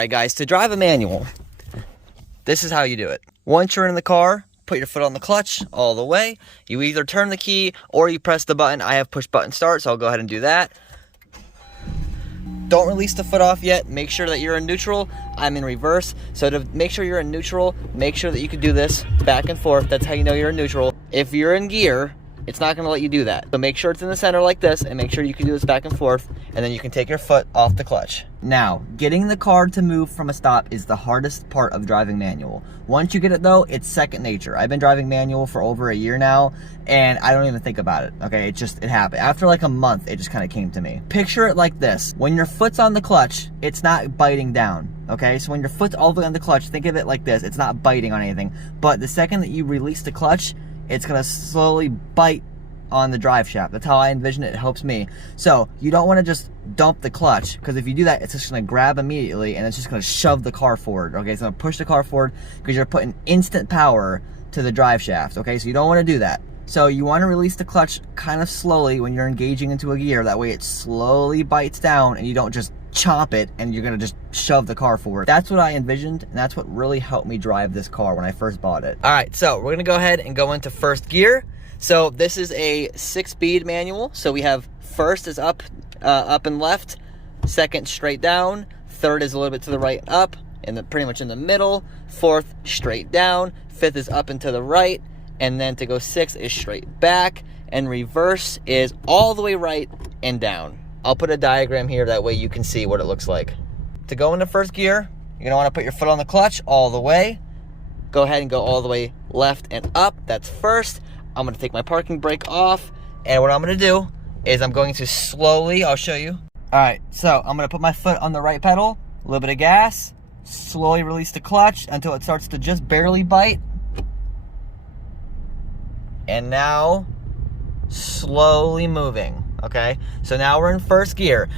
Alright guys, to drive a manual, this is how you do it. Once you're in the car, put your foot on the clutch all the way. You either turn the key or you press the button. I have push button start, so I'll go ahead and do that. Don't release the foot off yet. Make sure that you're in neutral. I'm in reverse. So to make sure you're in neutral, make sure that you can do this back and forth. That's how you know you're in neutral. If you're in gear, it's not going to let you do that. So make sure it's in the center like this and make sure you can do this back and forth, and then you can take your foot off the clutch. Now, getting the car to move from a stop is the hardest part of driving manual. Once you get it though, it's second nature. I've been driving manual for over a year now and I don't even think about it. Okay, it happened. After like a month, it just kind of came to me. Picture it like this. When your foot's on the clutch, it's not biting down. Okay, so when your foot's all the way on the clutch, think of it like this. It's not biting on anything. But the second that you release the clutch, it's gonna slowly bite on the drive shaft. That's how I envision it. It helps me. So you don't want to just dump the clutch, because if you do that, it's just going to grab immediately and it's just going to shove the car forward. Okay, it's going to push the car forward because you're putting instant power to the drive shaft. Okay, so you don't want to do that. So you want to release the clutch kind of slowly when you're engaging into a gear. That way it slowly bites down and you don't just chomp it and you're going to just shove the car forward. That's what I envisioned, and that's what really helped me drive this car when I first bought it. All right, so we're going to go ahead and go into first gear. So this is a 6-speed manual. So we have first is up and left, second straight down, third is a little bit to the right up, and pretty much in the middle, fourth straight down, fifth is up and to the right, and then to go sixth is straight back, and reverse is all the way right and down. I'll put a diagram here, that way you can see what it looks like. To go into first gear, you're gonna wanna put your foot on the clutch all the way. Go ahead and go all the way left and up, that's first. I'm going to take my parking brake off, and what I'm going to do is I'm going to slowly, I'll show you. Alright, so I'm going to put my foot on the right pedal, a little bit of gas, slowly release the clutch until it starts to just barely bite. And now, slowly moving, okay? So now we're in first gear.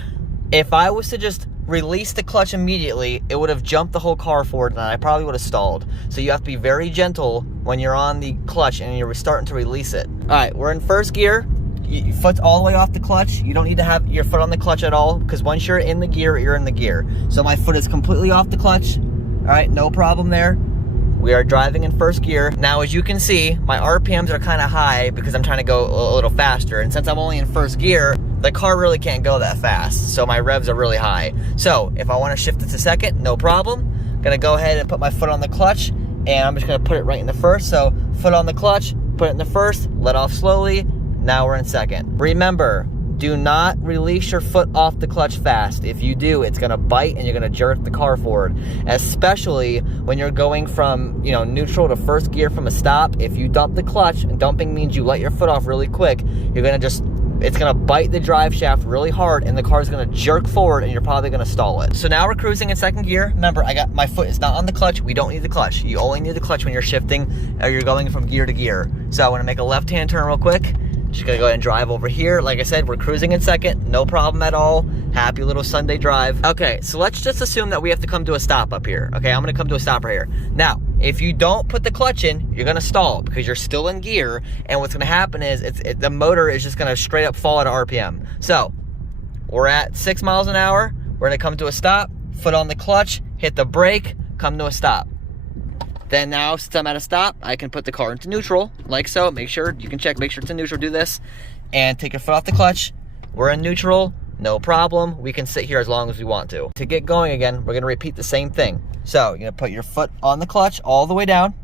If I was to just release the clutch immediately, it would have jumped the whole car forward and I probably would have stalled. So you have to be very gentle when you're on the clutch and you're starting to release it. All right, we're in first gear. Your foot's all the way off the clutch. You don't need to have your foot on the clutch at all, because once you're in the gear, you're in the gear. So my foot is completely off the clutch. All right, no problem there. We are driving in first gear. Now, as you can see, my RPMs are kind of high because I'm trying to go a little faster. And since I'm only in first gear, the car really can't go that fast. So my revs are really high. So if I want to shift it to second, no problem. I'm gonna go ahead and put my foot on the clutch, and I'm just gonna put it right in the first. So foot on the clutch, put it in the first, let off slowly. Now we're in second. Remember, do not release your foot off the clutch fast. If you do, it's gonna bite and you're gonna jerk the car forward. Especially when you're going from, neutral to first gear from a stop. If you dump the clutch, and dumping means you let your foot off really quick, it's gonna bite the drive shaft really hard and the car's gonna jerk forward and you're probably gonna stall it. So now we're cruising in second gear. Remember, my foot is not on the clutch. We don't need the clutch. You only need the clutch when you're shifting or you're going from gear to gear. So I wanna make a left-hand turn real quick. Just gonna go ahead and drive over here. Like I said, we're cruising in second, no problem at all. Happy little Sunday drive. Okay, so let's just assume that we have to come to a stop up here. Okay, I'm gonna come to a stop right here. Now, if you don't put the clutch in, you're gonna stall because you're still in gear, and what's gonna happen is the motor is just gonna straight up fall at RPM. So, we're at 6 miles an hour, we're gonna come to a stop, foot on the clutch, hit the brake, come to a stop. Then now, since I'm at a stop, I can put the car into neutral, like so. Make sure it's in neutral, do this, and take your foot off the clutch. We're in neutral, no problem. We can sit here as long as we want to. To get going again, we're gonna repeat the same thing. So, you're gonna put your foot on the clutch all the way down,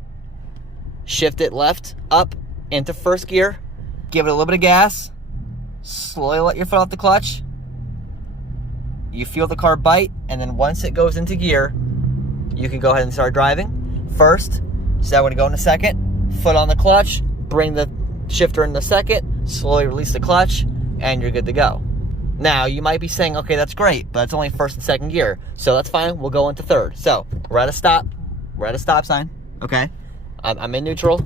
shift it left, up, into first gear, give it a little bit of gas, slowly let your foot off the clutch. You feel the car bite, and then once it goes into gear, you can go ahead and start driving. First, so I'm going to go into second, foot on the clutch, bring the shifter in the second, slowly release the clutch, and you're good to go. Now, you might be saying, okay, that's great, but it's only first and second gear, so that's fine, we'll go into third. So, we're at a stop sign, okay? I'm in neutral,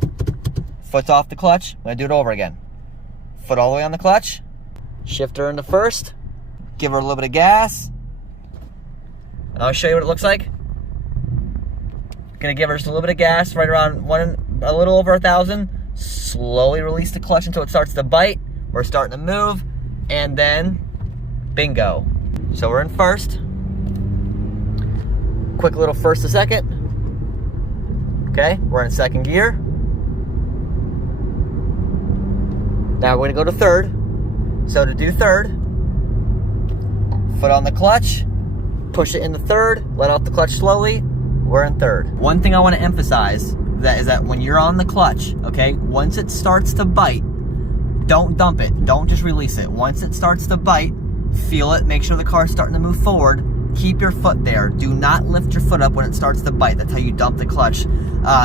foot's off the clutch, I'm going to do it over again. Foot all the way on the clutch, shifter into first, give her a little bit of gas, and I'll show you what it looks like. Gonna give her just a little bit of gas, right around a little over 1,000. Slowly release the clutch until it starts to bite. We're starting to move, and then bingo. So we're in first. Quick little first to second. Okay, we're in second gear. Now we're gonna go to third. So to do third, foot on the clutch, push it into third, let off the clutch slowly, we're in third. One thing I wanna emphasize is that when you're on the clutch, okay, once it starts to bite, don't dump it, don't just release it. Once it starts to bite, feel it, make sure the car's starting to move forward, keep your foot there. Do not lift your foot up when it starts to bite. That's how you dump the clutch.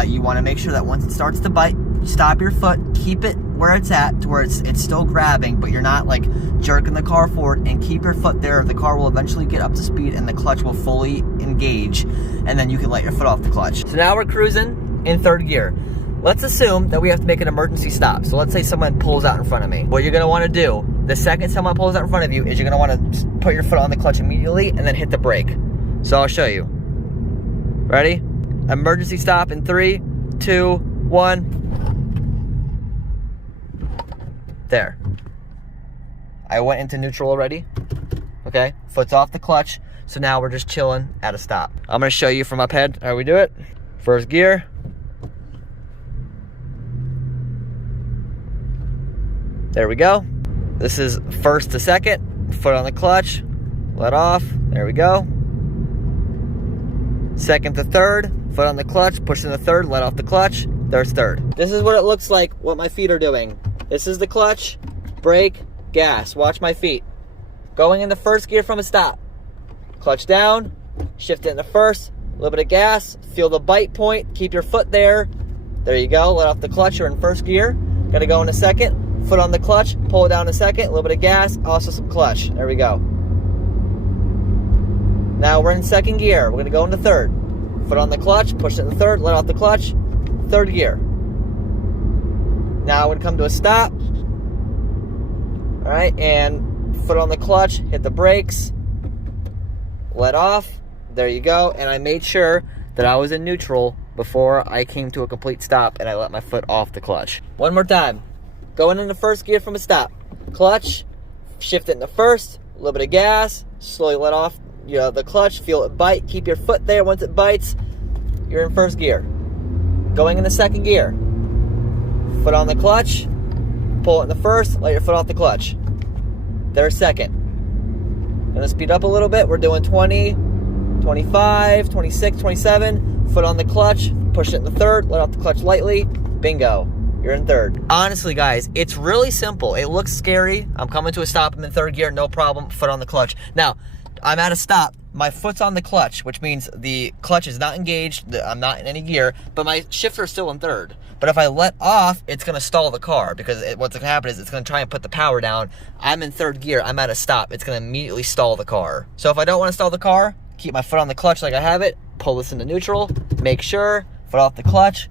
You wanna make sure that once it starts to bite, stop your foot, keep it where it's at to where it's still grabbing, but you're not like jerking the car forward, and keep your foot there. The car will eventually get up to speed and the clutch will fully engage, and then you can let your foot off the clutch. So now we're cruising in third gear. Let's assume that we have to make an emergency stop. So let's say someone pulls out in front of me. What you're gonna wanna do, the second someone pulls out in front of you, is you're gonna wanna put your foot on the clutch immediately and then hit the brake. So I'll show you. Ready? Emergency stop in 3, 2, 1. There. I went into neutral already. Okay, foot's off the clutch. So now we're just chilling at a stop. I'm gonna show you from up ahead how we do it. First gear. There we go. This is first to second, foot on the clutch, let off, there we go. Second to third, foot on the clutch, push into third, let off the clutch, there's third. This is what it looks like, what my feet are doing. This is the clutch, brake, gas. Watch my feet. Going into first gear from a stop. Clutch down, shift it into first, a little bit of gas, feel the bite point, keep your foot there. There you go, let off the clutch, you're in first gear. Gotta go into second, foot on the clutch, pull it down a second, a little bit of gas, also some clutch. There we go. Now we're in second gear. We're gonna go into third. Foot on the clutch, push it into third, let off the clutch, third gear. Now we're gonna come to a stop. All right, and foot on the clutch, hit the brakes, let off, there you go. And I made sure that I was in neutral before I came to a complete stop and I let my foot off the clutch. One more time. Going into first gear from a stop. Clutch, shift it into first, a little bit of gas, slowly let off the clutch, feel it bite, keep your foot there. Once it bites, you're in first gear. Going into second gear. Foot on the clutch, pull it in the first, let your foot off the clutch. There's second. Gonna speed up a little bit. We're doing 20, 25, 26, 27. Foot on the clutch, push it in the third, let off the clutch lightly. Bingo. You're in third. Honestly, guys, it's really simple. It looks scary. I'm coming to a stop. I'm in third gear. No problem. Foot on the clutch. Now, I'm at a stop. My foot's on the clutch, which means the clutch is not engaged. I'm not in any gear, but my shifter's still in third. But if I let off, it's going to stall the car because what's going to happen is it's going to try and put the power down. I'm in third gear. I'm at a stop. It's going to immediately stall the car. So if I don't want to stall the car, keep my foot on the clutch like I have it, pull this into neutral, make sure, foot off the clutch,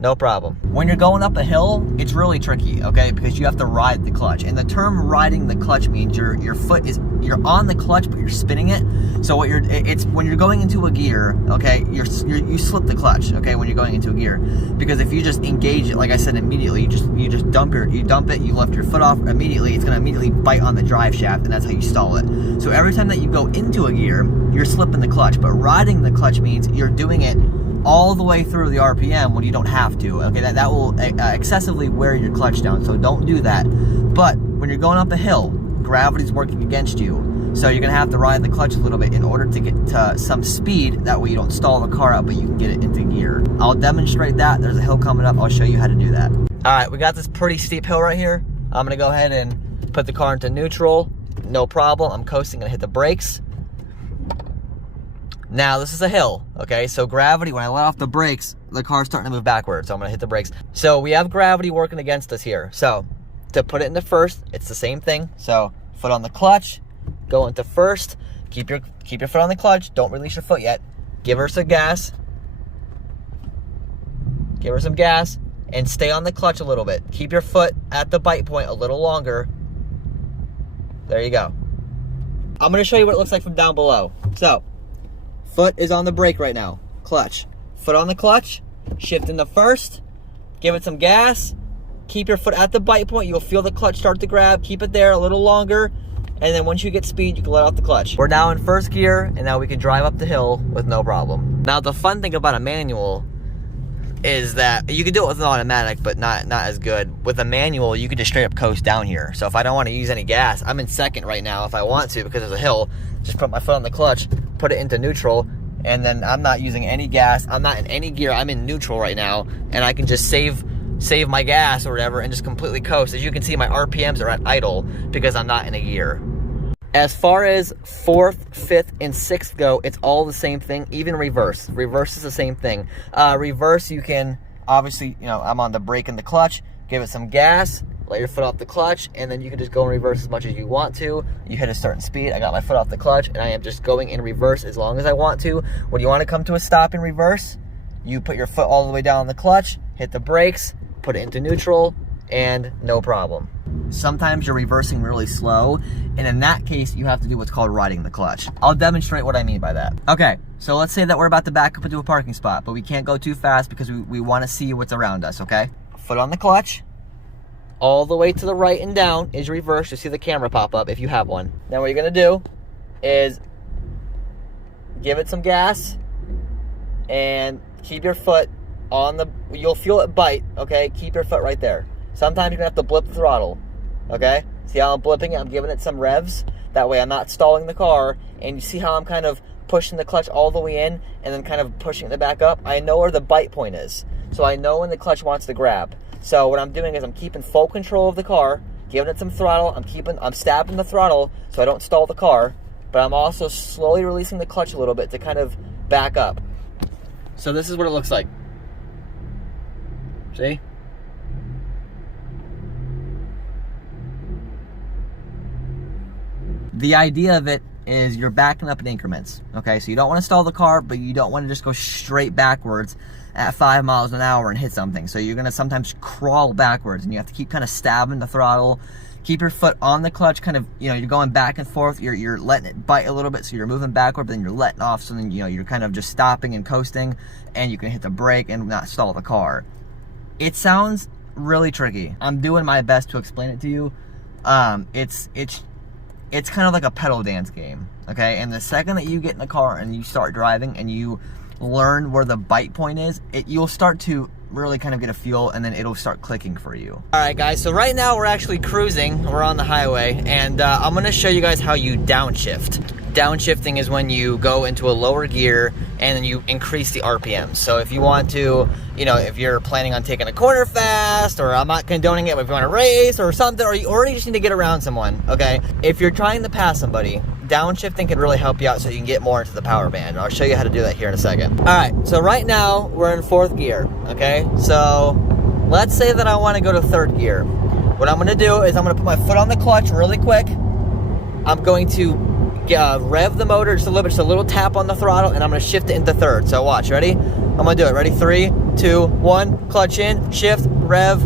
no problem. When you're going up a hill, it's really tricky, okay? Because you have to ride the clutch. And the term riding the clutch means your foot is, you're on the clutch, but you're spinning it. So it's when you're going into a gear, okay, you slip the clutch, okay, when you're going into a gear. Because if you just engage it, like I said, immediately, you just dump it, you lift your foot off immediately, it's gonna immediately bite on the drive shaft, and that's how you stall it. So every time that you go into a gear, you're slipping the clutch. But riding the clutch means you're doing it all the way through the RPM when you don't have to. Okay, that will excessively wear your clutch down, so don't do that. But when you're going up a hill, gravity's working against you, so you're gonna have to ride the clutch a little bit in order to get to some speed. That way you don't stall the car out, but you can get it into gear. I'll demonstrate that. There's a hill coming up. I'll show you how to do that. All right, we got this pretty steep hill right here. I'm gonna go ahead and put the car into neutral. No problem. I'm coasting. Gonna hit the brakes. Now, this is a hill, okay? So gravity, when I let off the brakes, the car's starting to move backwards, so I'm gonna hit the brakes. So we have gravity working against us here. So to put it into first, it's the same thing. So foot on the clutch, go into first, keep your foot on the clutch, don't release your foot yet. Give her some gas. Give her some gas, and stay on the clutch a little bit. Keep your foot at the bite point a little longer. There you go. I'm gonna show you what it looks like from down below. So, foot is on the brake right now. Clutch. Foot on the clutch. Shift into first. Give it some gas. Keep your foot at the bite point. You'll feel the clutch start to grab. Keep it there a little longer. and then once you get speed, you can let off the clutch. We're now in first gear, and now we can drive up the hill with no problem. Now, the fun thing about a manual is that you can do it with an automatic, but not as good. With a manual, you can just straight up coast down here. So if I don't want to use any gas, I'm in second right now if I want to, because there's a hill. Just put my foot on the clutch, put it into neutral, and then I'm not using any gas. I'm not in any gear. I'm in neutral right now, and I can just save my gas or whatever and just completely coast. As you can see, my RPMs are at idle because I'm not in a gear. As far as 4th, 5th, and 6th go, it's all the same thing, even reverse. Reverse is the same thing. Reverse, you can, obviously, you know, I'm on the brake and the clutch, give it some gas, let your foot off the clutch, and then you can just go in reverse as much as you want to. You hit a certain speed, I got my foot off the clutch, and I am just going in reverse as long as I want to. When you want to come to a stop in reverse, you put your foot all the way down on the clutch, hit the brakes, put it into neutral, and no problem. Sometimes you're reversing really slow, and in that case, you have to do what's called riding the clutch. I'll demonstrate what I mean by that. Okay, so let's say that we're about to back up into a parking spot, but we can't go too fast because we want to see what's around us, okay? Foot on the clutch, all the way to the right and down is reverse. You'll see the camera pop up if you have one. Now what you're gonna do is give it some gas and keep your foot on the, you'll feel it bite, okay? Keep your foot right there. Sometimes you're gonna have to blip the throttle, okay? See how I'm blipping it? I'm giving it some revs. That way I'm not stalling the car. And you see how I'm kind of pushing the clutch all the way in and then kind of pushing it back up? I know where the bite point is. So I know when the clutch wants to grab. So what I'm doing is I'm keeping full control of the car, giving it some throttle. I'm stabbing the throttle so I don't stall the car. But I'm also slowly releasing the clutch a little bit to kind of back up. So this is what it looks like. See? The idea of it is you're backing up in increments, okay? So you don't want to stall the car, but you don't want to just go straight backwards at 5 miles an hour and hit something. So you're going to sometimes crawl backwards, and you have to keep kind of stabbing the throttle. Keep your foot on the clutch, kind of, you know, you're going back and forth. You're letting it bite a little bit, so you're moving backward, but then you're letting off, so then, you know, you're kind of just stopping and coasting, and you can hit the brake and not stall the car. It sounds really tricky. I'm doing my best to explain it to you. It's kind of like a pedal dance game, okay? And the second that you get in the car and you start driving and you learn where the bite point is, you'll start to really kind of get a feel, and then it'll start clicking for you. All right, guys, so right now we're actually cruising. We're on the highway, and I'm gonna show you guys how you downshift. Downshifting is when you go into a lower gear and then you increase the RPM. So if you want to, you know, if you're planning on taking a corner fast, or I'm not condoning it, but if you want to race or something, or you already just need to get around someone, okay? If you're trying to pass somebody, downshifting can really help you out so you can get more into the power band. I'll show you how to do that here in a second. All right, so right now we're in 4th gear, okay? So let's say that I want to go to 3rd gear. What I'm going to do is I'm going to put my foot on the clutch really quick. I'm going to rev the motor just a little bit, just a little tap on the throttle, and I'm going to shift it into 3rd. So watch, ready? I'm going to do it. Ready? 3, 2, 1, clutch in, shift, rev,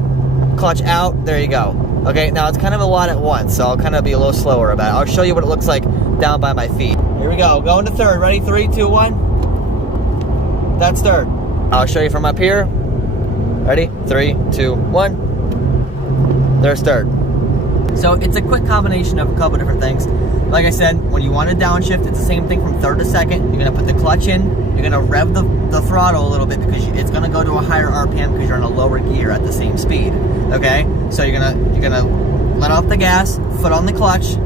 clutch out. There you go. Okay, now it's kind of a lot at once, so I'll kind of be a little slower about it. I'll show you what it looks like down by my feet. Here we go. Going to 3rd. Ready? 3, 2, 1. That's 3rd. I'll show you from up here. Ready? 3, 2, 1. There's 3rd. So it's a quick combination of a couple different things. Like I said, when you want to downshift, it's the same thing from 3rd to 2nd. You're going to put the clutch in. You're going to rev the throttle a little bit because it's going to go to a higher RPM because you're in a lower gear at the same speed. Okay? So you're gonna let off the gas, foot on the clutch,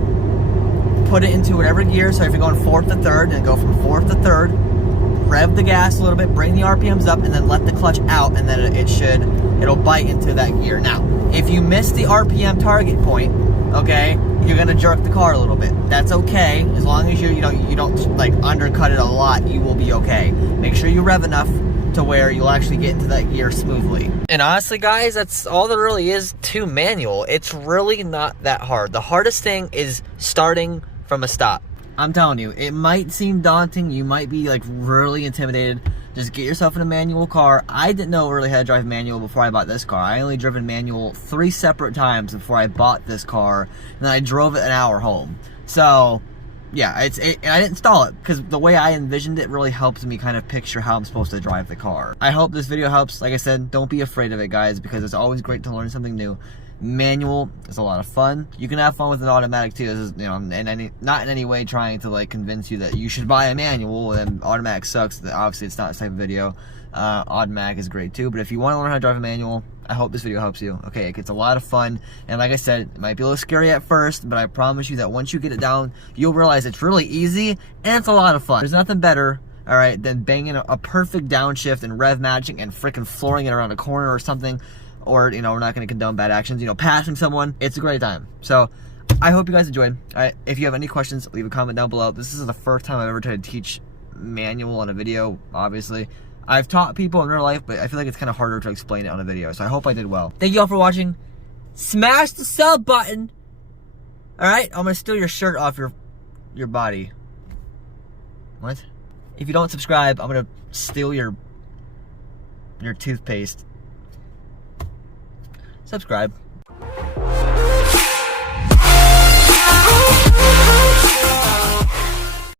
put it into whatever gear. So if you're going 4th to 3rd, then go from 4th to 3rd, rev the gas a little bit, bring the RPMs up, and then let the clutch out, and then it'll bite into that gear. Now, if you miss the RPM target point, okay, you're gonna jerk the car a little bit. That's okay, as long as you don't like undercut it a lot, you will be okay. Make sure you rev enough to where you'll actually get into that gear smoothly. And honestly, guys, that's all there really is to manual. It's really not that hard. The hardest thing is starting from a stop. I'm telling you, it might seem daunting. You might be like really intimidated. Just get yourself in a manual car. I didn't know really how to drive manual before I bought this car. I only driven manual 3 separate times before I bought this car, and then I drove it an hour home. So yeah, and I didn't install it because the way I envisioned it really helps me kind of picture how I'm supposed to drive the car. I hope this video helps. Like I said, don't be afraid of it, guys, because it's always great to learn something new. Manual is a lot of fun. You can have fun with an automatic too. This is, you know, not in any way trying to like convince you that you should buy a manual and automatic sucks. Obviously, it's not this type of video. Automatic is great too. But if you want to learn how to drive a manual, I hope this video helps you. Okay, it's a lot of fun, and like I said, it might be a little scary at first, but I promise you that once you get it down, you'll realize it's really easy and it's a lot of fun. There's nothing better, all right, than banging a perfect downshift and rev matching and freaking flooring it around a corner or something. Or, you know, we're not going to condone bad actions, you know, passing someone. It's a great time. So, I hope you guys enjoyed. All right, if you have any questions, leave a comment down below. This is the first time I've ever tried to teach manual on a video, obviously. I've taught people in real life, but I feel like it's kind of harder to explain it on a video. So, I hope I did well. Thank you all for watching. Smash the sub button. All right, I'm going to steal your shirt off your body. What? If you don't subscribe, I'm going to steal your toothpaste. Subscribe.